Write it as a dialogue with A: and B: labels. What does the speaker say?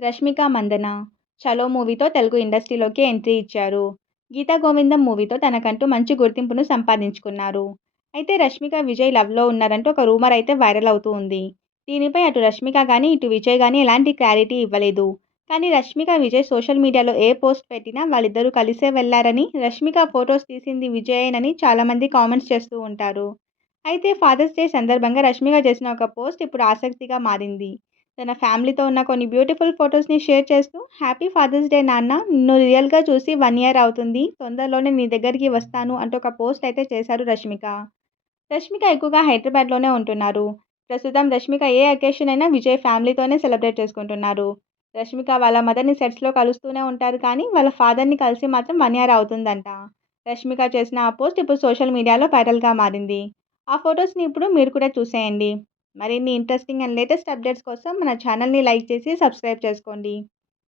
A: రష్మిక మందన. చలో మూవీతో తెలుగు ఇండస్ట్రీలోకి ఎంట్రీ ఇచ్చారు. గీతా గోవిందం మూవీతో తనకంటూ మంచి గుర్తింపును సంపాదించుకున్నారు. అయితే రష్మిక విజయ్ లవ్లో ఉన్నారంటూ ఒక రూమర్ అయితే వైరల్ అవుతూ ఉంది. దీనిపై అటు రష్మిక కానీ ఇటు విజయ్ కానీ ఎలాంటి క్లారిటీ ఇవ్వలేదు. కానీ రష్మిక విజయ్ సోషల్ మీడియాలో ఏ పోస్ట్ పెట్టినా వాళ్ళిద్దరూ కలిసే వెళ్ళారని రష్మిక ఫొటోస్ తీసింది విజయేనని చాలామంది కామెంట్స్ చేస్తూ ఉంటారు. అయితే ఫాదర్స్ డే సందర్భంగా రష్మిక చేసిన ఒక పోస్ట్ ఇప్పుడు ఆసక్తిగా మారింది. తన ఫ్యామిలీతో ఉన్న కొన్ని బ్యూటిఫుల్ ఫొటోస్ని షేర్ చేస్తూ హ్యాపీ ఫాదర్స్ డే నాన్న. నిన్ను రియల్గా చూసి వన్ ఇయర్ అవుతుంది. తొందరలోనే నీ దగ్గరికి వస్తాను అంటూ ఒక పోస్ట్ అయితే చేశారు రష్మిక. రష్మిక ఎక్కువగా హైదరాబాద్లోనే ఉంటున్నారు. ప్రస్తుతం రష్మిక ఏ అకేషన్ అయినా విజయ్ ఫ్యామిలీతోనే సెలబ్రేట్ చేసుకుంటున్నారు. రష్మిక వాళ్ళ మదర్ని సెట్స్లో కలుస్తూనే ఉంటారు కానీ వాళ్ళ ఫాదర్ని కలిసి మాత్రం వన్ ఇయర్ అవుతుందంట. రష్మిక చేసిన ఆ పోస్ట్ ఇప్పుడు సోషల్ మీడియాలో వైరల్గా మారింది. ఆ ఫొటోస్ని ఇప్పుడు మీరు కూడా చూసేయండి. మరిన్ని ఇంట్రెస్టింగ్ అండ్ లేటెస్ట్ అప్డేట్స్ కోసం మన ఛానల్ని లైక్ చేసి సబ్స్క్రైబ్ చేసుకోండి.